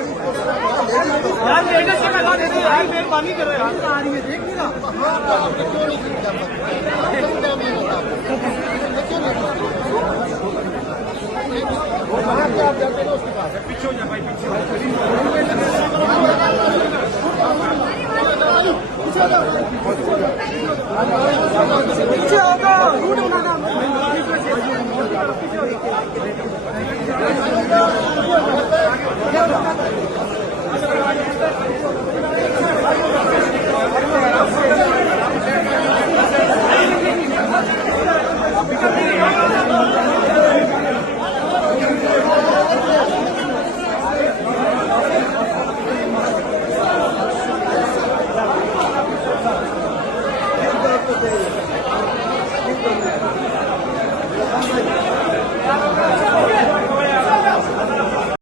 यार लेडीज से लगा दे दो यार, मेहरबानी करो यार। आ रही है देख नहीं रहा। पीछे हो जा भाई, पीछे पीछे होगा रूट बनाना।